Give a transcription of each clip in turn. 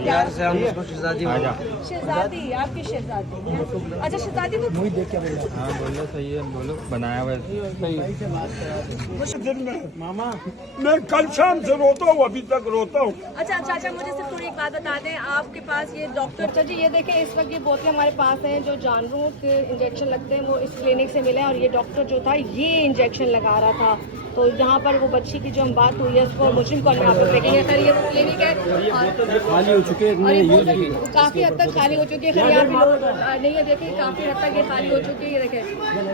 यार से हम उसको शहजादी शहजादी, आपकी शहजादी। अच्छा शहजादी को देख के बोलो। हाँ बोलो सही है, बोलो बनाया हुआ है। मामा मैं कल शाम से रोता हूँ, अभी तक रोता हूँ। अच्छा चाचा मुझे सिर्फ थोड़ी एक बात बता दें, आपके पास ये डॉक्टर, अच्छा जी ये देखें इस वक्त ये बोतलें हमारे पास हैं जो जानवरों के इंजेक्शन लगते हैं, वो इस क्लिनिक से मिले और ये डॉक्टर जो था ये इंजेक्शन लगा रहा था। तो यहाँ पर वो बच्ची की जो हम बात हुई है उसको मुस्लिम कॉलोनी में आप लोग देखेंगे। सर ये वो क्लिनिक है खाली हो चुके हैं, और ये काफ़ी हद तक खाली हो चुकी है। यहाँ भी लोग नहीं है, देखिए काफ़ी हद तक ये खाली हो चुकी है।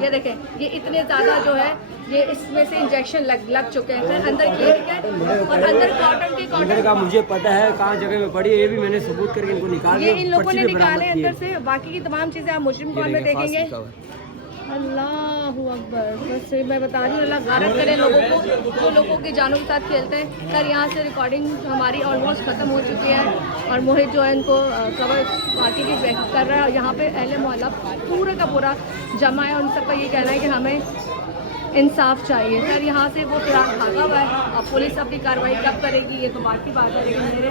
ये देखें ये इतने ज़्यादा जो है ये इसमें से इंजेक्शन लग चुके हैं। सर अंदर क्लिनिक है और अंदर कॉटन का मुझे पता है कहाँ जगह में पड़ी है, ये भी मैंने सबूत करके इनको निकाल ये इन लोगों ने निकाले अंदर से। बाकी की तमाम चीज़ें आप मुस्लिम कॉलोनी में देखेंगे। अल्लाह अकबर, बस मैं बता रही हूँ अल्लाह गारत करे लोगों को जो लोगों की जानों के साथ खेलते हैं। सर यहाँ से रिकॉर्डिंग हमारी ऑलमोस्ट ख़त्म हो चुकी है और मोहित जो है इनको कवर बाकी की कर रहा है। यहाँ पे अहले मोहल्ला पूरा का पूरा जमा है और उन सबका ये कहना है कि हमें इंसाफ चाहिए। सर यहाँ से वो फिलहाल भागा हुआ है और पुलिस अपनी कार्रवाई कब करेगी ये तो बात की बात है, लेकिन मेरे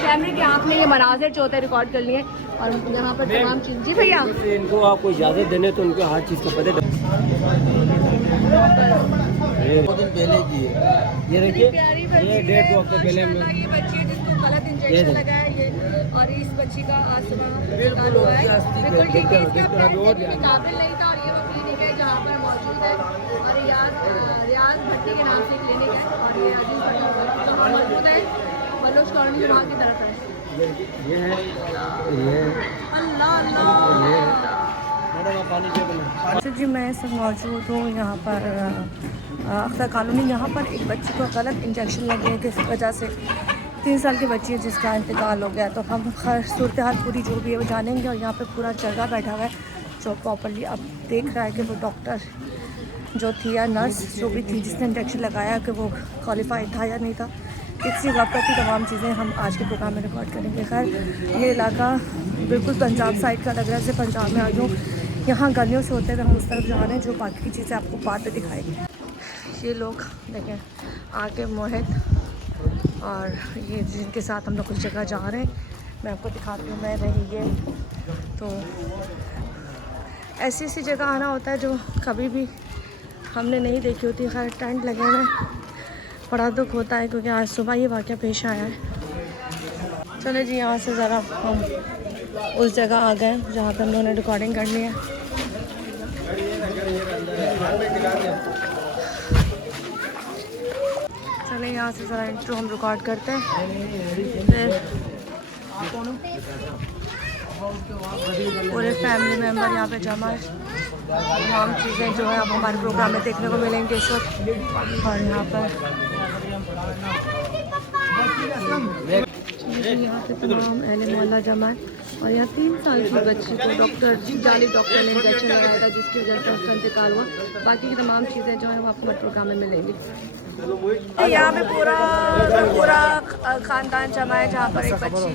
कैमरे के आँख में ये मनाजिर जो होते हैं रिकॉर्ड कर लिए और यहाँ पर तमाम चीज़। जी भैया इनको आपको इजाज़त देने तो उनको हर चीज़ का पता है। दो दिन पहले की है ये, देखिए ये 1.5 हफ्ते पहले ये बच्ची जिसको गलत इंजेक्शन लगा है ये, और इस बच्ची का आज सुबह इंतकाल हुआ है। बिल्कुल ठीक है, इसके काबिल नहीं था और ये वो क्लिनिक है जहाँ पर मौजूद है और रियाज भट्टी के नाम से क्लिनिक है और ये अजीम भट्टी मौजूद है बलोच कॉलोनी वहाँ की तरफ है। ये है अल्लाह अच्छा जी मैं सब मौजूद हूँ यहाँ पर अख्तर कॉलोनी। यहाँ पर एक बच्ची को गलत इंजेक्शन लगे किस वजह से 3 साल की बच्ची है जिसका इंतकाल हो गया। तो हम हर सूरत हाल पूरी जो भी है वो जानेंगे और यहाँ पर पूरा जगह बैठा हुआ है जो प्रॉपरली अब देख रहा है कि वो डॉक्टर जो थी या नर्स जो भी थी जिसने इंजेक्शन लगाया कि वो क्वालिफाइड था या नहीं था। इसी रब्ता की तमाम चीज़ें हम आज के प्रोग्राम में रिकॉर्ड करेंगे। खैर ये इलाका बिल्कुल पंजाब साइड का लग रहा है, जैसे पंजाब में आ जाऊँ। यहाँ गलियों से होते हुए हम उस तरफ जा रहे हैं जो बाकी की चीज़ें आपको बाद में दिखाएंगे। ये लोग देखें आके मोहित और ये जिनके साथ हम लोग कुछ जगह जा रहे हैं मैं आपको दिखाती हूँ। मैं रही ये तो ऐसी जगह आना होता है जो कभी भी हमने नहीं देखी होती। खैर टेंट लगे हुए बड़ा दुख होता है क्योंकि आज सुबह ये वाक़या पेश आया है। चलो जी यहाँ से ज़रा हम उस जगह आ गए जहाँ पर हम लोगों ने रिकॉर्डिंग करनी है। चले यहाँ से ज़रा इंट्रो हम रिकॉर्ड करते हैं फिर पूरे फैमिली मेम्बर यहाँ पे जमा है। तमाम चीज़ें जो है अब हमारे प्रोग्राम में देखने को मिलेंगे इस वक्त। और यहाँ पर यहाँ पे तमाम अहले मोहल्ला जमा है और यहाँ 3 साल की बच्ची को जाली डॉक्टर ने इंजेक्शन लगाया था जिसकी वजह से उसका इंतकाल हुआ। बाकी की तमाम चीज़ें जो है वो आपको हमारे प्रोग्राम में मिलेंगी। यहाँ पे पूरा ख़ानदान जमा है जहाँ पर एक बच्ची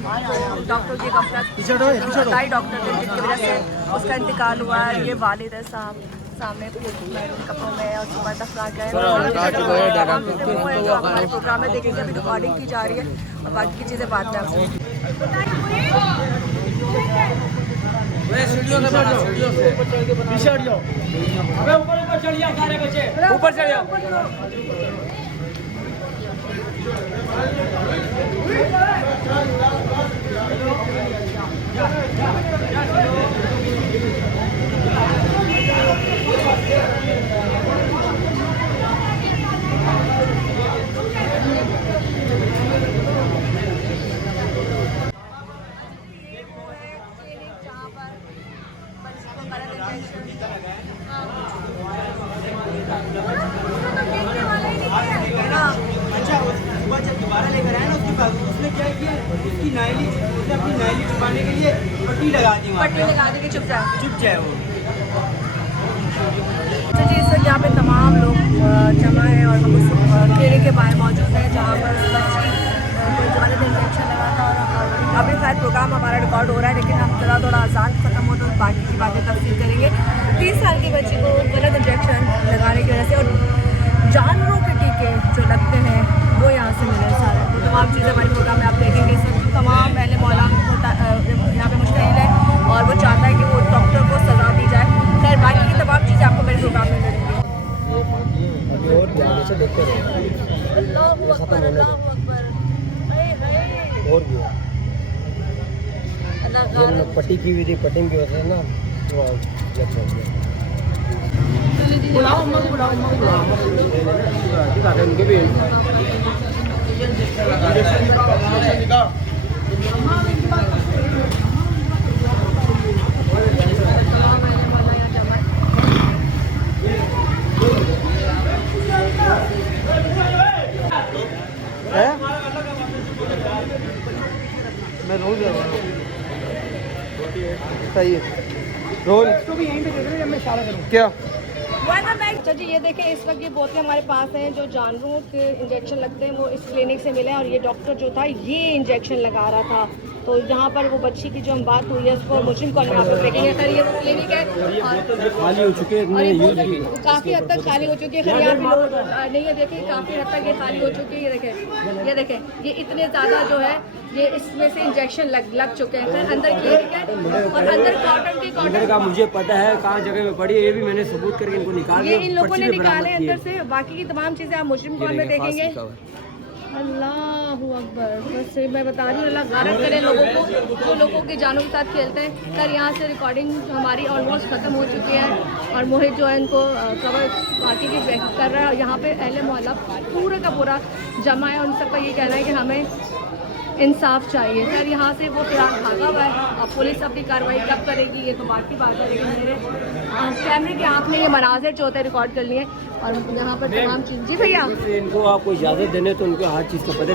डॉक्टर की गफलत सरकारी डॉक्टर थे जिसकी वजह से उसका इंतकाल हुआ है। ये वालिद है साहब सामने कपड़ों में और सुबह दफना गए हमारे प्रोग्राम में देखेंगे। अभी रिकॉर्डिंग की जा रही है और बाकी की चीज़ें बाद में आपको ऊपर चढ़ जाओ। जब दोबारा लेकर आए ना उसके बाद उसने क्या किया उसकी नायली उसने अपनी नायली छुपाने के लिए पट्टी लगा दी, पट्टी लगा दी कि चुप जाए वो। अच्छा जी इस वक्त यहाँ पे तमाम लोग जमा है और हम उस क्लिनिक के बाहर मौजूद हैं जहाँ पर बच्ची कोई गलत इंजेक्शन लगा था। और अभी शायद प्रोग्राम हमारा रिकॉर्ड हो रहा है लेकिन हम थोड़ा आसान ख़त्म हो तो बाकी की बातें तफसील करेंगे। 30 साल की बच्ची को गलत इंजेक्शन लगाने की वजह से और जानवरों के टीके जो लगते हैं वो यहाँ से मिले सारे। तमाम चीज़ें हमारे प्रोग्राम में आप देखेंगे। सब तमाम अहले मोहल्ला को यहाँ पे मुश्तहिल है और वो चाहता है कि वो डॉक्टर को सज़ा दी जाए। खैर बाकी की तमाम चीज़ें आपको मेरे प्रोग्राम में मिलेंगी। और ध्यान से देखते रहो। और भी है। ये पट्टी की हुई थी, पटिंग की वजह से ना वो जब हो गया। मैं रोज सही है रोज तो भी यहीं पे देख रहे हैं, मैं इशारा करूँ क्या। अच्छा जी ये देखें, इस वक्त ये बोतलें हमारे पास हैं जो जानवरों के इंजेक्शन लगते हैं, वो इस क्लिनिक से मिले और ये डॉक्टर जो था ये इंजेक्शन लगा रहा था। तो यहाँ पर वो बच्ची की जो हम बात हुई है उसको मुस्लिम कॉल में आप लोग देखेंगे। सर ये वो क्लिनिक है खाली हो चुके हैं, काफ़ी हद तक खाली हो चुकी है। यहाँ भी लोग नहीं है, देखिए काफ़ी हद तक ये खाली हो चुकी है। ये देखें ये इतने ज़्यादा जो है ये इसमें से इंजेक्शन लग चुके हैं। फिर अंदर क्लिनिक है और अंदर कॉटन का मुझे पता है कहाँ जगह में पड़ी है, ये भी मैंने सबूत करके इनको निकाल ये इन लोगों ने निकाले अंदर से। बाकी की तमाम चीज़ें आप मुस्लिम कॉल में देखेंगे। अल्लाहु अकबर। बस मैं बता रही हूँ, अल्लाह गारत करे लोगों को जो लोगों की जानों के साथ खेलते हैं। सर यहाँ से रिकॉर्डिंग हमारी ऑलमोस्ट ख़त्म हो चुकी है और मोहित जो है इनको कवर बाकी की बैक कर रहा है। यहाँ पे अहले मोहल्ला पूरा का पूरा जमा है और उन सबका ये कहना है कि हमें इंसाफ चाहिए। सर यहाँ से वो फिलहाल भागा हुआ है और पुलिस अपनी कार्रवाई कब करेगी ये तो बात की बात है, लेकिन मेरे कैमरे के आँख में ये मनाज़िर जो होते हैं रिकॉर्ड कर लिए और यहाँ पर तमाम चीज़। जी भैया इनको आप कोई इजाज़त देने तो उनको हर चीज़ का पता